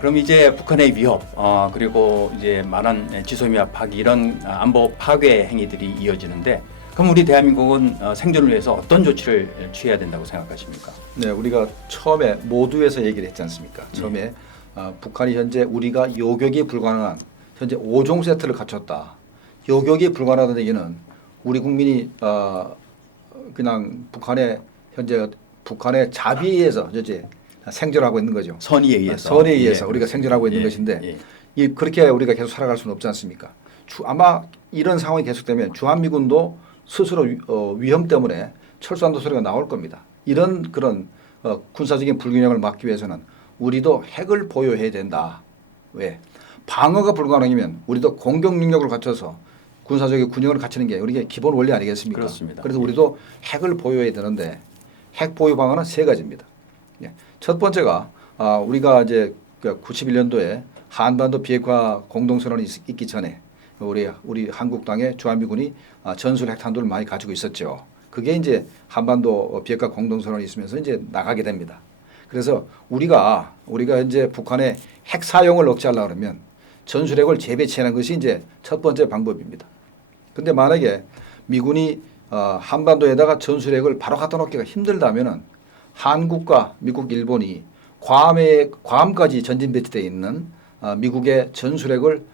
그럼 이제 북한의 위협, 그리고 이제 많은 지소미아 파기 이런 안보 파괴 행위들이 이어지는데, 그럼 우리 대한민국은 생존을 위해서 어떤 조치를 취해야 된다고 생각하십니까? 네, 우리가 처음에 모두에서 얘기를 했지 않습니까? 처음에 북한이 현재 우리가 요격이 불가능한 현재 5종 세트를 갖췄다. 요격이 불가능하다는 얘기는 우리 국민이 그냥 북한의 자비에 의해서 이제 생존하고 있는 거죠. 선의에 의해서. 선의에 의해서 예, 우리가 생존하고 있는 예, 것인데 예. 그렇게 우리가 계속 살아갈 수는 없지 않습니까? 아마 이런 상황이 계속되면 주한미군도 스스로 위험 때문에 철수한다 소리가 나올 겁니다. 이런 그런 군사적인 불균형을 막기 위해서는 우리도 핵을 보유해야 된다. 왜? 방어가 불가능이면 우리도 공격 능력을 갖춰서 군사적인 균형을 갖추는 게 우리의 기본 원리 아니겠습니까? 그렇습니다. 그래서 우리도 핵을 보유해야 되는데 핵 보유 방안은 세 가지입니다. 첫 번째가 우리가 이제 91년도에 한반도 비핵화 공동선언이 있기 전에 우리 한국 땅에 주한미군이 전술 핵탄두를 많이 가지고 있었죠. 그게 이제 한반도 비핵화 공동선언이 있으면서 이제 나가게 됩니다. 그래서 우리가 현재 북한의 핵 사용을 억제하려고 그러면 전술핵을 재배치하는 것이 이제 첫 번째 방법입니다. 근데 만약에 미군이 한반도에다가 전술핵을 바로 갖다 놓기가 힘들다면은 한국과 미국, 일본이 괌까지 전진 배치되어 있는 미국의 전술핵을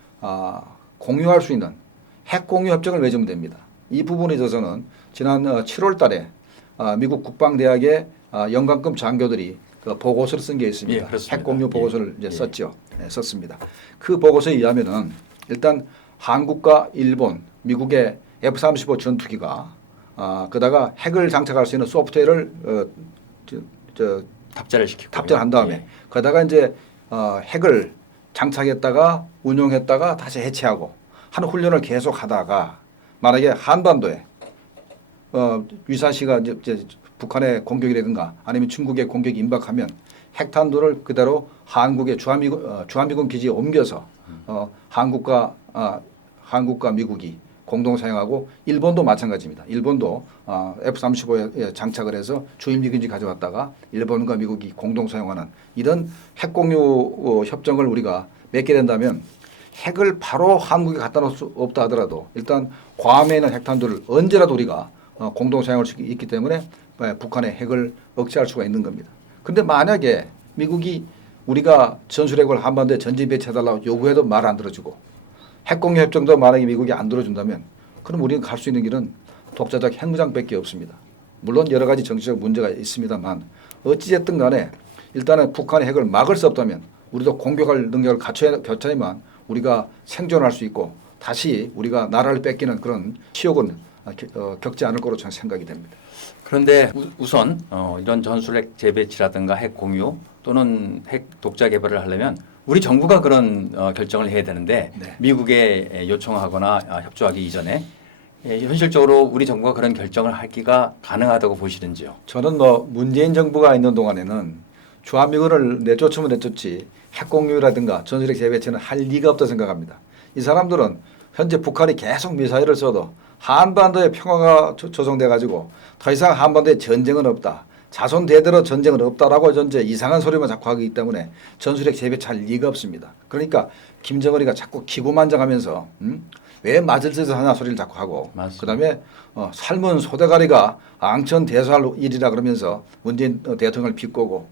공유할 수 있는 핵 공유 협정을 맺으면 됩니다. 이 부분에 있어서는 지난 7월 달에 미국 국방대학의 영관급 장교들이 그 보고서를 쓴 게 있습니다. 예, 핵 공유 보고서를 이제 예. 썼죠. 네, 썼습니다. 그 보고서에 의하면은 일단 한국과 일본, 미국의 F-35 전투기가 그다가 핵을 장착할 수 있는 소프트웨어를 탑재를 시키고 탑재한 다음에 거기다가 이제 핵을 장착했다가 운용했다가 다시 해체하고 하는 훈련을 계속 하다가 만약에 한반도에 유사시가 이제 북한의 공격이라든가 아니면 중국의 공격이 임박하면 핵탄두를 그대로 한국의 주한미군 기지에 옮겨서 한국과 미국이 공동 사용하고 일본도 마찬가지입니다. 일본도 F-35에 장착을 해서 주임기근지 가져왔다가 일본과 미국이 공동 사용하는 이런 핵 공유 협정을 우리가 맺게 된다면 핵을 바로 한국에 갖다 놓을 수 없다 하더라도 일단 괌에 있는 핵탄두를 언제라도 우리가 공동 사용할 수 있기 때문에 북한의 핵을 억제할 수가 있는 겁니다. 그런데 만약에 미국이 우리가 전술핵을 한반도에 전진 배치해달라고 요구해도 말 안 들어주고 핵공유 협정도 만약에 미국이 안 들어준다면 그럼 우리가 갈 수 있는 길은 독자적 핵무장밖에 없습니다. 물론 여러 가지 정치적 문제가 있습니다만 어찌됐든 간에 일단은 북한의 핵을 막을 수 없다면 우리도 공격할 능력을 갖춰야만 우리가 생존할 수 있고 다시 우리가 나라를 뺏기는 그런 치욕은 겪지 않을 거로 저는 생각이 됩니다. 그런데 우선 이런 전술핵 재배치라든가 핵 공유 또는 핵 독자 개발을 하려면 우리 정부가 그런 결정을 해야 되는데 네. 미국에 요청하거나 협조하기 이전에 현실적으로 우리 정부가 그런 결정을 하기가 가능하다고 보시는지요? 저는 문재인 정부가 있는 동안에는 주한미군을 내쫓으면 내쫓지 핵 공유라든가 전술핵 재배치는 할 리가 없다 생각합니다. 이 사람들은 현재 북한이 계속 미사일을 써도 한반도에 평화가 조성돼 가지고 더 이상 한반도에 전쟁은 없다. 자손 대대로 전쟁은 없다라고 전제 이상한 소리만 자꾸 하기 때문에 전술핵 재배치할 리가 없습니다. 그러니까 김정은이가 자꾸 기고만장하면서 왜 맞을 짓을 하나 소리를 자꾸 하고 맞습니다. 그다음에 삶은 소대가리가 앙천 대소할 일이라 그러면서 문재인 대통령을 비꼬고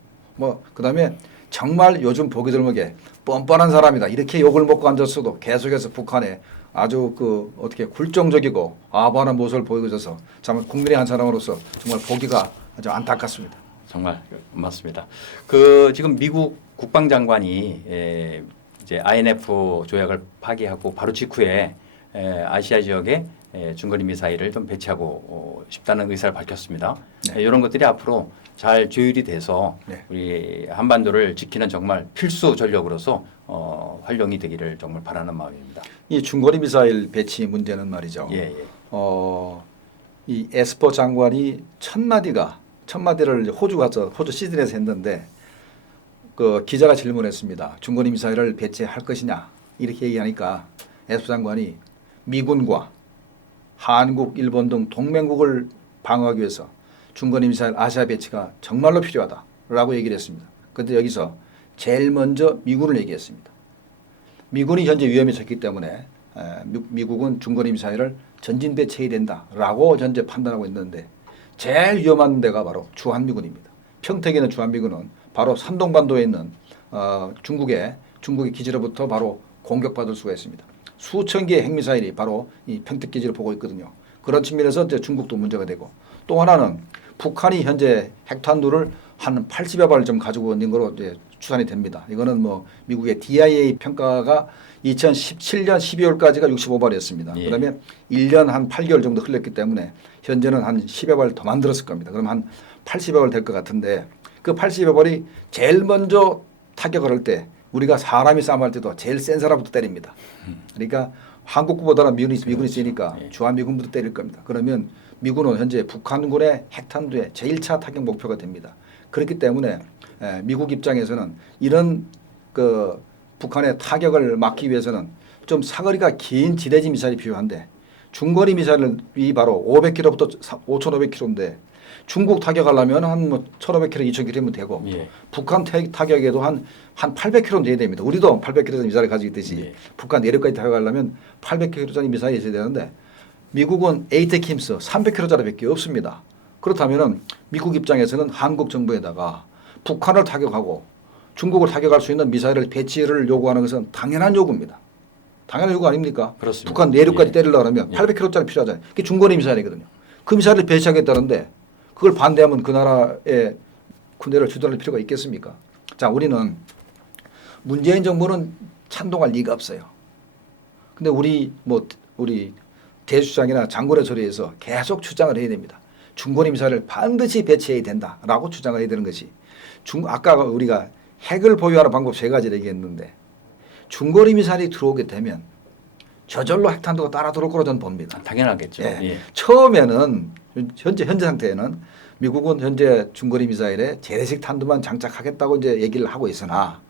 그다음에 정말 요즘 보기 드물게 뻔뻔한 사람이다 이렇게 욕을 먹고 앉았어도 계속해서 북한에 아주 어떻게 굴종적이고 아부하는 모습을 보이고 있어서 정말 국민의 한 사람으로서 정말 보기가 아주 안타깝습니다. 정말 맞습니다. 지금 미국 국방장관이 이제 INF 조약을 파기하고 바로 직후에 아시아 지역에 중거리 미사일을 좀 배치하고 싶다는 의사를 밝혔습니다. 네. 이런 것들이 앞으로 잘 조율이 돼서 네. 우리 한반도를 지키는 정말 필수 전력으로서 활용이 되기를 정말 바라는 마음입니다. 이 중거리 미사일 배치 문제는 말이죠. 예. 이 에스퍼 장관이 첫 마디를 호주 시드니에서 했는데 그 기자가 질문했습니다. 중거리 미사일을 배치할 것이냐 이렇게 얘기하니까 에스퍼 장관이 미군과 한국, 일본 등 동맹국을 방어하기 위해서 중거리 미사일 아시아 배치가 정말로 필요하다라고 얘기를 했습니다. 그런데 여기서 제일 먼저 미군을 얘기했습니다. 미군이 현재 위험에 처했기 때문에 미국은 중거리 미사일을 전진 배치해야 된다라고 현재 판단하고 있는데 제일 위험한 데가 바로 주한미군입니다. 평택에 있는 주한미군은 바로 산동반도에 있는 중국의 기지로부터 바로 공격받을 수가 있습니다. 수천 개의 핵미사일이 바로 이 평택 기지를 보고 있거든요. 그런 측면에서 이제 중국도 문제가 되고 또 하나는 북한이 현재 핵탄두를 한 80여 발을 좀 가지고 있는 걸로 이제 추산이 됩니다. 이거는 뭐 미국의 DIA 평가가 2017년 12월까지가 65발이었습니다. 예. 그다음에 1년 한 8개월 정도 흘렸기 때문에 현재는 한 10여 발 더 만들었을 겁니다. 그럼 한 80여 발 될 것 같은데 그 80여 발이 제일 먼저 타격을 할 때 우리가 사람이 싸움할 때도 제일 센 사람부터 때립니다. 그러니까 한국보다는 미군이 세니까 예. 주한미군부터 때릴 겁니다. 그러면 미군은 현재 북한군의 핵탄두의 제1차 타격 목표가 됩니다. 그렇기 때문에 미국 입장에서는 이런 그 북한의 타격을 막기 위해서는 좀 사거리가 긴 지대지 미사일이 필요한데 중거리 미사일이 바로 500km부터 5,500km인데 중국 타격하려면 한 뭐 1,500km, 2,000km면 되고 예. 북한 타격에도 한 800km는 돼야 됩니다. 우리도 800km짜리 미사일을 가지고 있듯이 예. 북한 내륙까지 타격하려면 800km짜리 미사일이 있어야 되는데 미국은 에이테킴스 300km짜리밖에 없습니다. 그렇다면은 미국 입장에서는 한국 정부에다가 북한을 타격하고 중국을 타격할 수 있는 미사일을 배치를 요구하는 것은 당연한 요구입니다. 당연한 요구 아닙니까? 그렇습니다. 북한 내륙까지 예. 때리려고 하면 예. 800km짜리 필요하잖아요. 그게 중거리 미사일이거든요. 그 미사일을 배치하겠다는데 그걸 반대하면 그 나라에 군대를 주둔할 필요가 있겠습니까? 자, 우리는 문재인 정부는 찬동할 리가 없어요. 근데 우리 대주장이나 장군의 소리에서 계속 주장을 해야 됩니다. 중거리 미사일을 반드시 배치해야 된다라고 주장을 해야 되는 것이 아까 우리가 핵을 보유하는 방법 세 가지를 얘기했는데 중거리 미사일이 들어오게 되면 저절로 핵탄두가 따라 들어올 거로 저는 봅니다. 당연하겠죠. 예. 예. 처음에는 현재 상태에는 미국은 현재 중거리 미사일에 재래식 탄두만 장착하겠다고 이제 얘기를 하고 있으나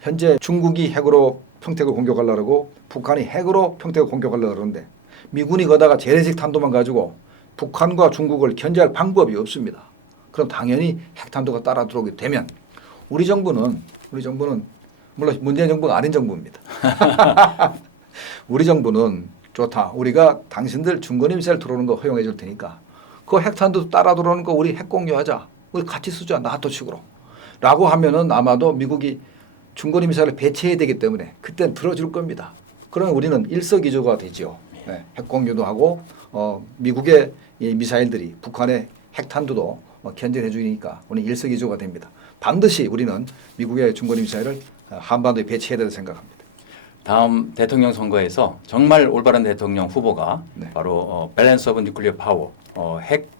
현재 중국이 핵으로 평택을 공격하려고 북한이 핵으로 평택을 공격하려고 그러는데 미군이 거다가 재래식 탄두만 가지고 북한과 중국을 견제할 방법이 없습니다. 그럼 당연히 핵탄두가 따라 들어오게 되면 우리 정부는 물론 문재인 정부가 아닌 정부입니다. 우리 정부는 좋다. 우리가 당신들 중거리 미사일 들어오는 거 허용해 줄 테니까 그 핵탄두 따라 들어오는 거 우리 핵 공유하자. 우리 같이 쓰자. 나토 식으로. 라고 하면은 아마도 미국이 중거리 미사일을 배치해야 되기 때문에 그때는 들어줄 겁니다. 그러면 우리는 일석이조가 되죠. 네, 핵 공유도 하고 미국의 이 미사일들이 북한의 핵탄두도 견제해 주니까 우리는 일석이조가 됩니다. 반드시 우리는 미국의 중거리 미사일을 한반도에 배치해야 된다고 생각합니다. 다음 대통령 선거에서 정말 올바른 대통령 후보가 네. 바로 밸런스 오브 뉴클리어 파워, 핵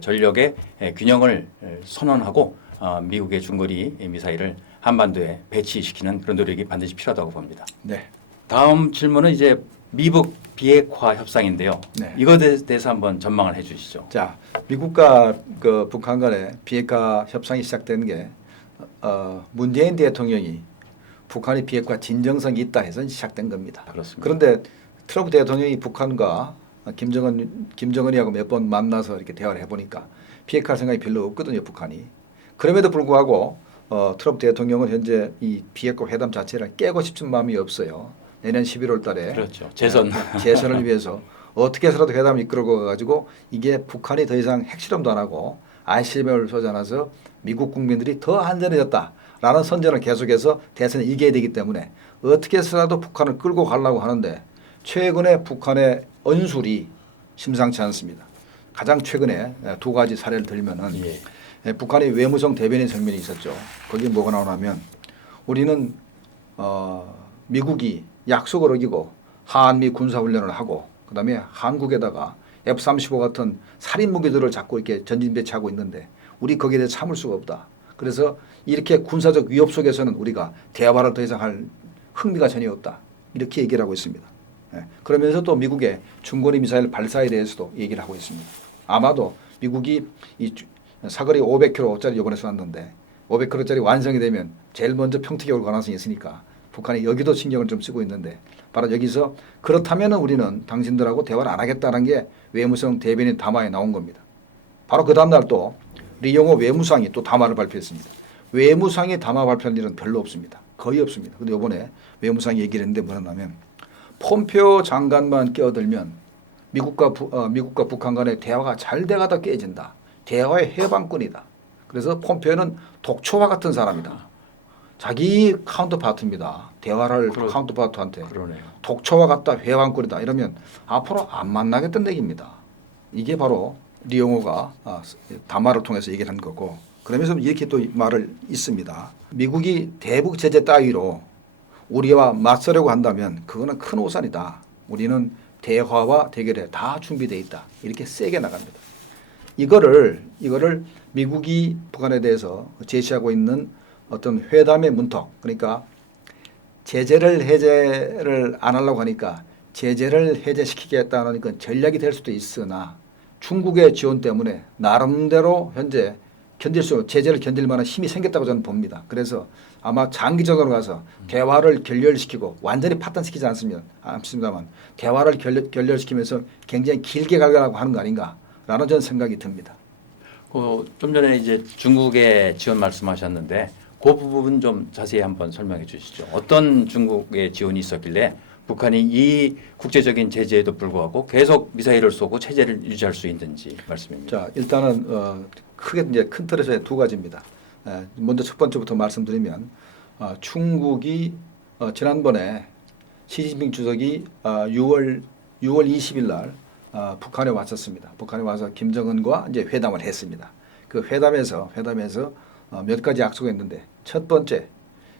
전력의 균형을 선언하고 미국의 중거리 미사일을 한반도에 배치시키는 그런 노력이 반드시 필요하다고 봅니다. 네. 다음 질문은 이제 미북 비핵화 협상인데요. 네. 이것에 대해서 한번 전망을 해주시죠. 자, 미국과 그 북한 간의 비핵화 협상이 시작된 게 문재인 대통령이 북한의 비핵화 진정성이 있다 해서 시작된 겁니다. 그렇습니다. 그런데 트럼프 대통령이 북한과 김정은이하고 몇 번 만나서 이렇게 대화를 해보니까 비핵화 생각이 별로 없거든요, 북한이. 그럼에도 불구하고 트럼프 대통령은 현재 이 비핵화 회담 자체를 깨고 싶은 마음이 없어요. 내년 11월 달에 그렇죠. 재선을 위해서 어떻게 해서라도 회담을 이끌고 가지고 이게 북한이 더 이상 핵실험도 안 하고 ICBM을 쏘지 않아서 미국 국민들이 더 안전해졌다라는 선전을 계속해서 대선에 이겨야 되기 때문에 어떻게 해서라도 북한을 끌고 가려고 하는데 최근에 북한의 언술이 심상치 않습니다. 가장 최근에 두 가지 사례를 들면은 북한의 외무성 대변인声明이 있었죠. 거기에 뭐가 나오냐면 우리는 미국이 약속을 어기고 한미 군사훈련을 하고 그다음에 한국에다가 F-35 같은 살인 무기들을 자꾸 이렇게 전진 배치하고 있는데 우리 거기에 대해 참을 수가 없다. 그래서 이렇게 군사적 위협 속에서는 우리가 대화를 더 이상 할 흥미가 전혀 없다. 이렇게 얘기를 하고 있습니다. 그러면서 또 미국의 중거리 미사일 발사에 대해서도 얘기를 하고 있습니다. 아마도 미국이 이 사거리 500km짜리 이번에 쐈는데 500km짜리 완성이 되면 제일 먼저 평택에 올 가능성이 있으니까 북한이 여기도 신경을 좀 쓰고 있는데 바로 여기서 그렇다면 우리는 당신들하고 대화를 안 하겠다는 게 외무성 대변인 담화에 나온 겁니다. 바로 그 다음날 또 리용호 외무상이 또 담화를 발표했습니다. 외무상이 담화 발표할 일은 별로 없습니다. 거의 없습니다. 근데 이번에 외무상이 얘기를 했는데 뭐냐면 폼페오 장관만 끼어들면 미국과 북한 간의 대화가 잘 돼가다 깨진다. 대화의 해방꾼이다. 그래서 폼페오는 독초와 같은 사람이다. 자기 카운터파트입니다. 대화를 카운터파트한테 그러네요. 독초와 같다. 해방꾼이다. 이러면 앞으로 안 만나겠다는 얘기입니다. 이게 바로 리용호가 담화를 통해서 얘기를 한 거고 그러면서 이렇게 또 말을 있습니다. 미국이 대북 제재 따위로 우리와 맞서려고 한다면 그거는 큰 오산이다. 우리는 대화와 대결에 다 준비되어 있다. 이렇게 세게 나갑니다. 이거를 미국이 북한에 대해서 제시하고 있는 어떤 회담의 문턱 그러니까 해제를 안 하려고 하니까 제재를 해제시키겠다는 건 전략이 될 수도 있으나 중국의 지원 때문에 나름대로 현재 제재를 견딜 만한 힘이 생겼다고 저는 봅니다. 그래서 아마 장기적으로 가서 대화를 결렬시키고 완전히 파탄시키지 않습니다만 대화를 결렬시키면서 굉장히 길게 가려고 하는 거 아닌가라는 저는 생각이 듭니다. 좀 전에 이제 중국의 지원 말씀하셨는데 그 부분 좀 자세히 한번 설명해 주시죠. 어떤 중국의 지원이 있었길래 북한이 이 국제적인 제재에도 불구하고 계속 미사일을 쏘고 체제를 유지할 수 있는지 말씀입니다. 자, 일단은 크게 이제 큰 틀에서 두 가지입니다. 먼저 첫 번째부터 말씀드리면 중국이 지난번에 시진핑 주석이 6월 20일 날 북한에 왔었습니다. 북한에 와서 김정은과 이제 회담을 했습니다. 그 회담에서 몇 가지 약속했는데 첫 번째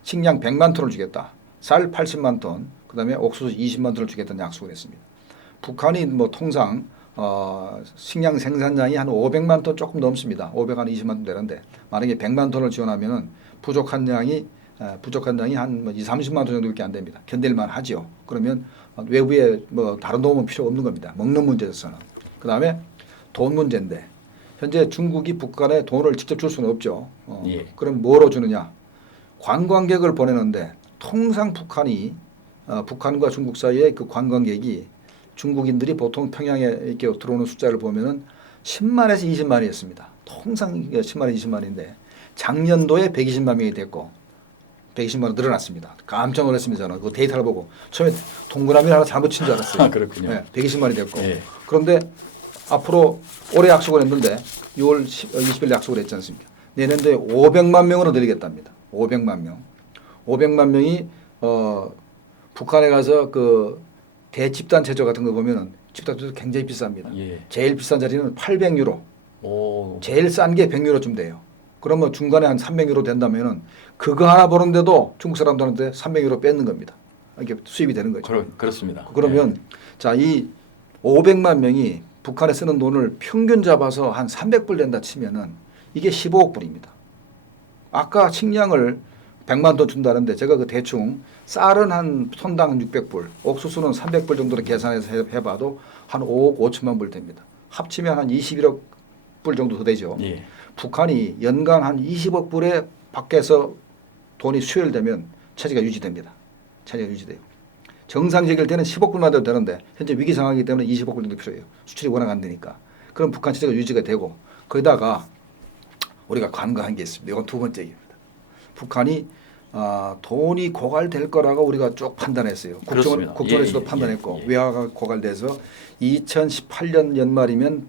식량 100만 톤을 주겠다. 쌀 80만 톤, 그다음에 옥수수 20만 톤을 주겠다는 약속을 했습니다. 북한이 뭐 통상 식량 생산량이 한 500만 톤 조금 넘습니다. 500한 20만 톤 되는데 만약에 100만 톤을 지원하면은 부족한 양이 한 2, 30만 톤 정도밖에 안 됩니다. 견딜만 하지요. 그러면 외부에 뭐 다른 도움은 필요 없는 겁니다. 먹는 문제에서는. 그다음에 돈 문제인데 현재 중국이 북한에 돈을 직접 줄 수는 없죠. 예. 그럼 뭐로 주느냐? 관광객을 보내는데 통상 북한과 중국 사이의 그 관광객이 중국인들이 보통 평양에 이렇게 들어오는 숫자를 보면은 10만에서 20만이었습니다. 통상 10만에서 20만인데 작년도에 120만 명이 됐고 120만으로 늘어났습니다. 깜짝 놀랐습니다. 저는 그 데이터를 보고 처음에 동그라미를 하나 잘못 친 줄 알았어요. 그렇군요. 네, 120만이 됐고 예. 그런데 앞으로 올해 약속을 했는데 6월 20일 약속을 했지 않습니까? 내년도에 500만 명으로 늘리겠답니다. 500만 명. 500만 명이 북한에 가서 그 대집단 체조 같은 거 보면은 집단 체조 굉장히 비쌉니다. 예. 제일 비싼 자리는 800유로. 오. 제일 싼 게 100유로쯤 돼요. 그러면 중간에 한 300유로 된다면은 그거 하나 보는데도 중국 사람들한테 300유로 뺏는 겁니다. 이게 수입이 되는 거죠. 그렇습니다. 그러면 자, 이 500만 명이 북한에 쓰는 돈을 평균 잡아서 한 300불 된다 치면은 이게 15억 불입니다. 아까 식량을 100만 톤 준다는데 제가 그 대충 쌀은 한 톤당 600불, 옥수수는 300불 정도로 계산해서 해봐도 한 5억 5천만 불 됩니다. 합치면 한 21억 불 정도 더 되죠. 예. 북한이 연간 한 20억 불에 밖에서 돈이 수혈되면 체제가 유지됩니다. 체제가 유지돼요. 정상적일 때는 10억 불만 돼도 되는데 현재 위기 상황이기 때문에 20억 불 정도 필요해요. 수출이 워낙 안 되니까. 그럼 북한 체제가 유지가 되고 거기다가 우리가 간과한 게 있습니다. 이건 두 번째 얘기입니다. 북한이 돈이 고갈될 거라고 우리가 쭉 판단했어요. 국정원에서도 예, 판단했고 예. 외화가 고갈돼서 2018년 연말이면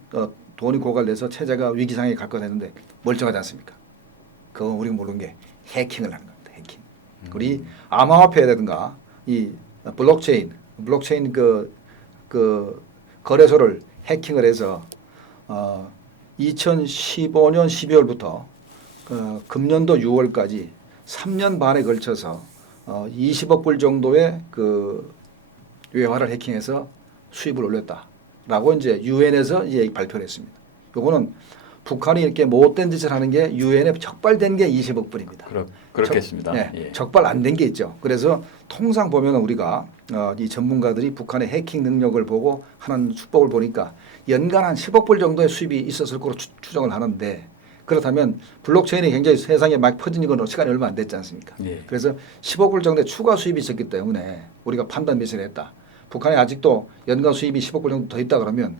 돈이 고갈돼서 체제가 위기 상황에 갈 거다 했는데 멀쩡하지 않습니까? 그건 우리가 모르는 게 해킹을 하는 겁니다. 해킹. 우리 암호화폐라든가 이 블록체인 그 거래소를 해킹을 해서 2015년 12월부터 금년도 6월까지 3년 반에 걸쳐서 20억 불 정도의 그 외화를 해킹해서 수입을 올렸다라고 이제 유엔에서 이제 발표를 했습니다. 요거는 북한이 이렇게 못된 짓을 하는 게 유엔에 적발된 게 20억 불입니다. 그렇겠습니다. 예. 적발 안 된 게 있죠. 그래서 통상 보면 우리가 이 전문가들이 북한의 해킹 능력을 보고 하는 수법을 보니까 연간 한 10억 불 정도의 수입이 있었을 거로 추정을 하는데 그렇다면 블록체인이 굉장히 세상에 막 퍼진 건 시간이 얼마 안 됐지 않습니까? 예. 그래서 10억 불 정도의 추가 수입이 있었기 때문에 우리가 판단 미스를 했다. 북한이 아직도 연간 수입이 10억 불 정도 더 있다 그러면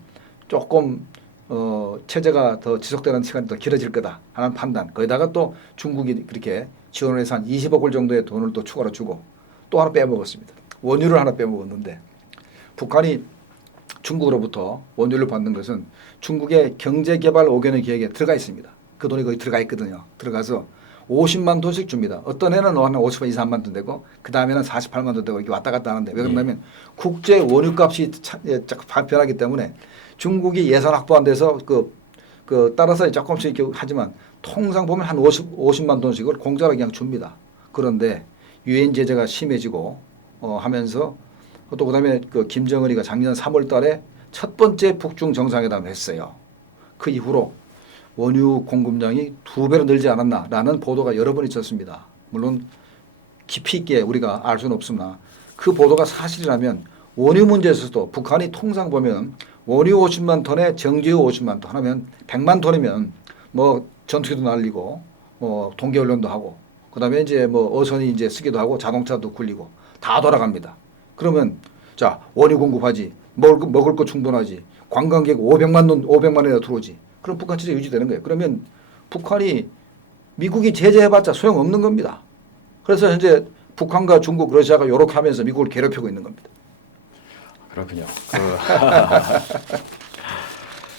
조금 체제가 더 지속되는 시간이 더 길어질 거다 하는 판단. 거기다가 또 중국이 그렇게 지원을 해서 한 20억 불 정도의 돈을 또 추가로 주고 또 하나 빼먹었습니다. 원유를 하나 빼먹었는데 북한이 중국으로부터 원유를 받는 것은 중국의 경제개발 5개년 계획에 들어가 있습니다. 그 돈이 거기 들어가 있거든요. 들어가서 50만 톤씩 줍니다. 어떤 해는 한 50만 2, 3만 톤 되고 그 다음에는 48만 톤 되고 이렇게 왔다 갔다 하는데 왜 그러냐면 국제 원유값이 변하기 때문에 중국이 예산 확보 안 돼서 따라서 조금씩 이렇게 하지만 통상 보면 한 50만 톤씩을 공짜로 그냥 줍니다. 그런데 유엔 제재가 심해지고 하면서 또 그다음에 김정은이가 작년 3월 달에 첫 번째 북중 정상회담을 했어요. 그 이후로 원유 공급량이 2배로 늘지 않았나라는 보도가 여러 번 있었습니다. 물론 깊이 있게 우리가 알 수는 없으나 그 보도가 사실이라면 원유 문제에서도 북한이 통상 보면 원유 50만 톤에 정제유 50만 톤 하면 100만 톤이면 뭐 전투기도 날리고 동계훈련도 하고 그다음에 이제 뭐 어선이 이제 쓰기도 하고 자동차도 굴리고 다 돌아갑니다. 그러면 자 원유 공급하지 먹을 거 충분하지 관광객 500만이나 들어오지. 그럼 북한 체제 유지되는 거예요. 그러면 북한이 미국이 제재해봤자 소용없는 겁니다. 그래서 현재 북한과 중국, 러시아가 이렇게 하면서 미국을 괴롭히고 있는 겁니다. 그렇군요.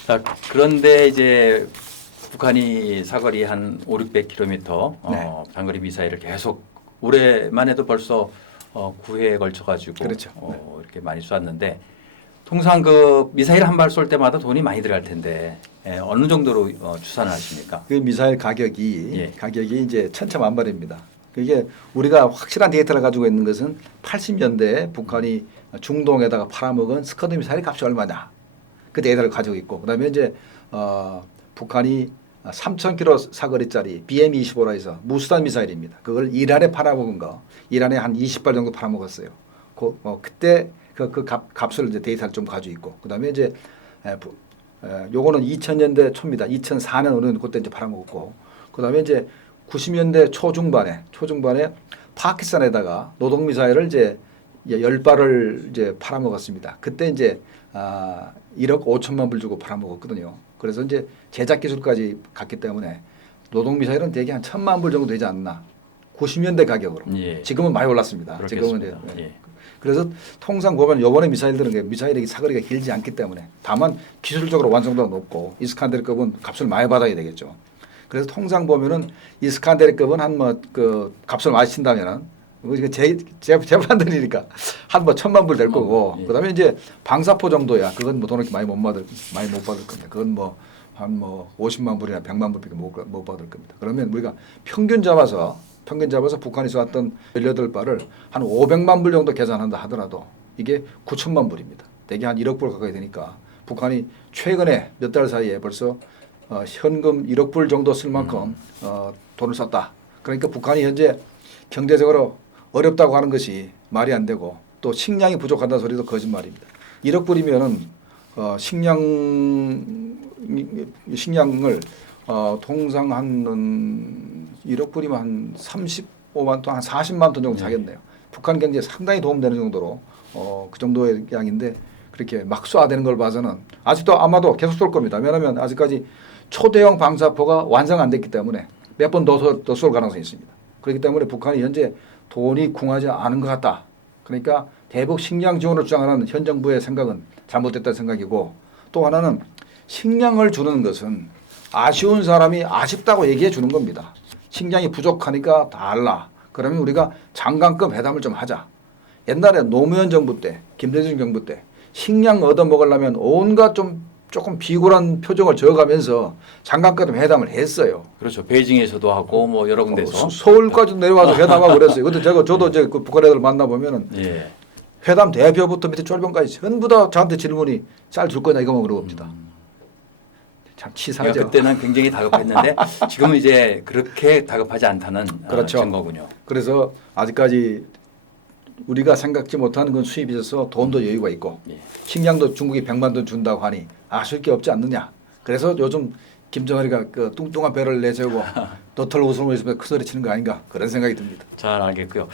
자, 그런데 이제 북한이 사거리 한 500~600km 장거리 미사일을 계속 올해만 해도 벌써 9회에 걸쳐 가지고 그렇죠. 이렇게 많이 쐈는데 통상 그 미사일 한 발 쏠 때마다 돈이 많이 들어갈 텐데 어느 정도로 추산을 하십니까? 그 미사일 가격이 이제 천차만별입니다. 이게 우리가 확실한 데이터를 가지고 있는 것은 80년대에 북한이 중동에다가 팔아먹은 스커드 미사일 값이 얼마냐 그 데이터를 가지고 있고 그다음에 이제 북한이 3,000km 사거리짜리 BM-25라 해서 무수단 미사일입니다. 그걸 이란에 팔아먹은 거 이란에 한 20발 정도 팔아먹었어요. 그때 그 값을 이제 데이터를 좀 가지고 있고 그다음에 이제 요거는 2000년대 초입니다. 2004년 그때 이제 팔아먹었고 그다음에 이제 90년대 초중반에 파키스탄에다가 노동 미사일을 이제 10발을 이제 팔아먹었습니다. 그때 이제 1억 5천만 불 주고 팔아먹었거든요. 그래서 이제 제작 기술까지 갔기 때문에 노동 미사일은 대개 한 1,000만 불 정도 되지 않나. 90년대 가격으로. 예. 지금은 많이 올랐습니다. 그렇겠습니다. 지금은 예. 그래서 통상 보면 요번에 미사일들은 미사일의 사거리가 길지 않기 때문에 다만 기술적으로 완성도가 높고 이스칸데르급은 값을 많이 받아야 되겠죠. 그래서 통상 보면은 이스칸데르급은 한 값을 많이 친다면은 재판들이니까 한 1,000만 불 될 거고 예. 그다음에 이제 방사포 정도야 그건 뭐 돈을 많이 못 받을 겁니다. 그건 한 50만 불이나 100만 불밖에 못 받을 겁니다. 그러면 우리가 평균 잡아서 북한이 쏘았던 18발을 한 500만 불 정도 계산한다 하더라도 이게 9천만 불입니다. 대개 한 1억 불 가까이 되니까 북한이 최근에 몇 달 사이에 벌써 현금 1억 불 정도 쓸 만큼 돈을 썼다. 그러니까 북한이 현재 경제적으로 어렵다고 하는 것이 말이 안 되고 또 식량이 부족하다는 소리도 거짓말입니다. 1억 불이면은 식량을 통상 한 1억 불이면 한 35만 톤, 한 40만 톤 정도 자겠네요. 북한 경제에 상당히 도움되는 정도로 그 정도의 양인데 그렇게 막 쏴대는 걸 봐서는 아직도 아마도 계속 쏠 겁니다. 왜냐하면 아직까지 초대형 방사포가 완성 안 됐기 때문에 몇 번 더 쏠 가능성이 있습니다. 그렇기 때문에 북한이 현재 돈이 궁하지 않은 것 같다. 그러니까 대북 식량 지원을 주장하는 현 정부의 생각은 잘못됐다는 생각이고 또 하나는 식량을 주는 것은 아쉬운 사람이 아쉽다고 얘기해 주는 겁니다. 식량이 부족하니까 달라. 그러면 우리가 장관급 회담을 좀 하자. 옛날에 노무현 정부 때, 김대중 정부 때 식량 얻어 먹으려면 온갖 조금 비굴한 표정을 저어가면서 장관급 회담을 했어요. 그렇죠. 베이징에서도 하고 뭐 여러 군데서 서울까지 내려와서 회담하고 그랬어요. 근데 저도 이제 그 북한 애들 만나 보면은 예. 회담 대표부터 밑에 쫄병까지 전부 다 저한테 질문이 쌀 줄 거냐 이거만 물어봅니다. 참 치사하죠. 그러니까 그때는 굉장히 다급했는데 지금은 이제 그렇게 다급하지 않다는 그렇죠. 증거군요. 그래서 아직까지 우리가 생각지 못하는 건 수입이 있어서 돈도 여유가 있고 예. 식량도 중국이 100만 톤 준다고 하니 아쉬울 게 없지 않느냐. 그래서 요즘 김정은이가 그 뚱뚱한 배를 내세우고 너털 웃음을 있으면서 큰 소리 치는 거 아닌가 그런 생각이 듭니다. 잘 알겠고요.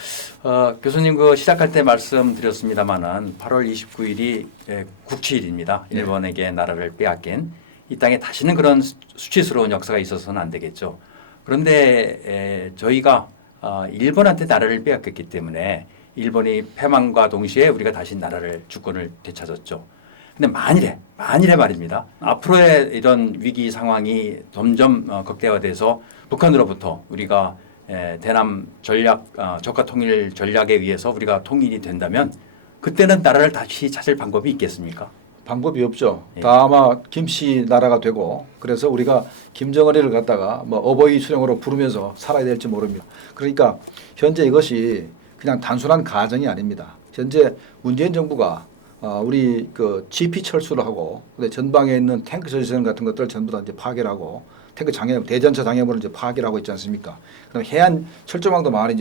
교수님 그 시작할 때 말씀드렸습니다마는 8월 29일이 국치일입니다. 네. 일본에게 나라를 빼앗긴 이 땅에 다시는 그런 수치스러운 역사가 있어서는 안 되겠죠. 그런데 저희가 일본한테 나라를 빼앗겼기 때문에 일본이 패망과 동시에 우리가 다시 나라를 주권을 되찾았죠. 근데 만일에 말입니다. 앞으로의 이런 위기 상황이 점점 극대화돼서 북한으로부터 우리가 대남 전략, 적화 통일 전략에 의해서 우리가 통일이 된다면 그때는 나라를 다시 찾을 방법이 있겠습니까? 방법이 없죠. 예. 다 아마 김씨 나라가 되고 그래서 우리가 김정은이를 갖다가 뭐 어버이 수령으로 부르면서 살아야 될지 모릅니다. 그러니까 현재 이것이 그냥 단순한 가정이 아닙니다. 현재 문재인 정부가 우리 그 GP 철수를 하고 근데 전방에 있는 탱크 전시선 같은 것들 전부 다 이제 파괴를 하고 탱크 장애 대전차 장애물을 이제 파괴를 하고 있지 않습니까? 그다음 해안 철조망도 많이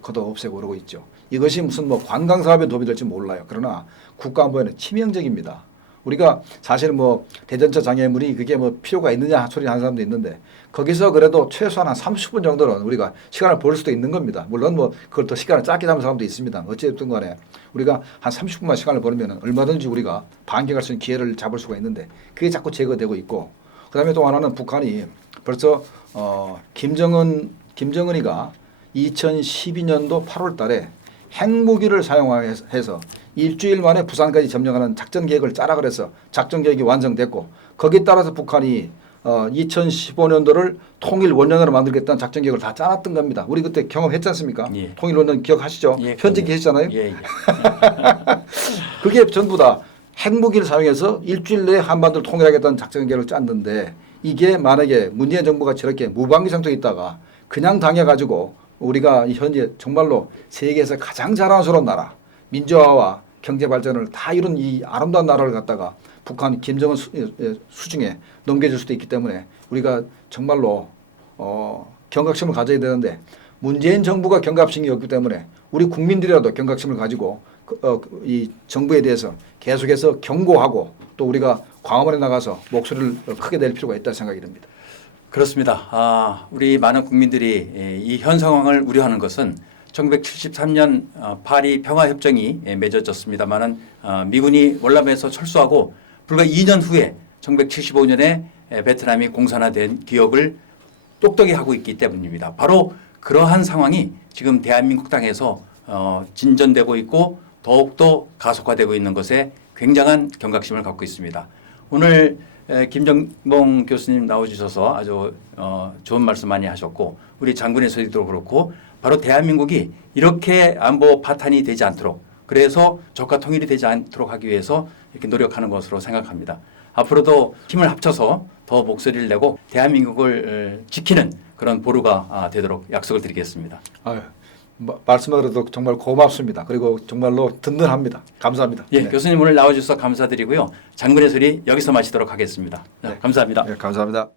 걷어 없애고 그러고 있죠. 이것이 무슨 뭐 관광 사업에 도움이 될지 몰라요. 그러나 국가 안보에는 치명적입니다. 우리가 사실 뭐 대전차 장애물이 그게 뭐 필요가 있느냐 소리 하는 사람도 있는데 거기서 그래도 최소한 한 30분 정도는 우리가 시간을 벌 수도 있는 겁니다. 물론 뭐 그걸 더 시간을 짧게 잡는 사람도 있습니다. 어쨌든 간에 우리가 한 30분만 시간을 벌면 얼마든지 우리가 반격할 수 있는 기회를 잡을 수가 있는데 그게 자꾸 제거되고 있고 그다음에 또 하나는 북한이 벌써 김정은이가 2012년도 8월 달에 핵무기를 사용해서 일주일 만에 부산까지 점령하는 작전 계획을 짜라 그래서 작전 계획이 완성됐고 거기에 따라서 북한이 2015년도를 통일 원년으로 만들겠다는 작전 계획을 다 짜놨던 겁니다. 우리 그때 경험했지 않습니까? 예. 통일 원년 기억하시죠? 예, 현직 계시잖아요. 예. 그게 전부 다 핵무기를 사용해서 일주일 내에 한반도를 통일하겠다는 작전 계획을 짰는데 이게 만약에 문재인 정부가 저렇게 무방비 상태에 있다가 그냥 당해가지고 우리가 현재 정말로 세계에서 가장 자랑스러운 나라 민주화와 경제 발전을 다 이룬 이 아름다운 나라를 갖다가 북한 김정은 수중에 넘겨줄 수도 있기 때문에 우리가 정말로 경각심을 가져야 되는데 문재인 정부가 경각심이 없기 때문에 우리 국민들이라도 경각심을 가지고 이 정부에 대해서 계속해서 경고하고 또 우리가 광화문에 나가서 목소리를 크게 낼 필요가 있다는 생각이 듭니다. 그렇습니다. 우리 많은 국민들이 이 현 상황을 우려하는 것은 1973년 파리 평화협정이 맺어졌습니다마는 미군이 월남에서 철수하고 불과 2년 후에 1975년에 베트남이 공산화된 기억을 똑똑히 하고 있기 때문입니다. 바로 그러한 상황이 지금 대한민국 땅에서 진전되고 있고 더욱더 가속화되고 있는 것에 굉장한 경각심을 갖고 있습니다. 오늘 김정봉 교수님 나와주셔서 아주 좋은 말씀 많이 하셨고 우리 장군의 소리도 그렇고 바로 대한민국이 이렇게 안보 파탄이 되지 않도록 그래서 적과 통일이 되지 않도록 하기 위해서 이렇게 노력하는 것으로 생각합니다. 앞으로도 힘을 합쳐서 더 목소리를 내고 대한민국을 지키는 그런 보루가 되도록 약속을 드리겠습니다. 아유, 말씀만 들어도 정말 고맙습니다. 그리고 정말로 든든합니다. 감사합니다. 예, 네. 교수님 오늘 나와주셔서 감사드리고요. 장군의 소리 여기서 마치도록 하겠습니다. 네. 감사합니다. 네, 감사합니다.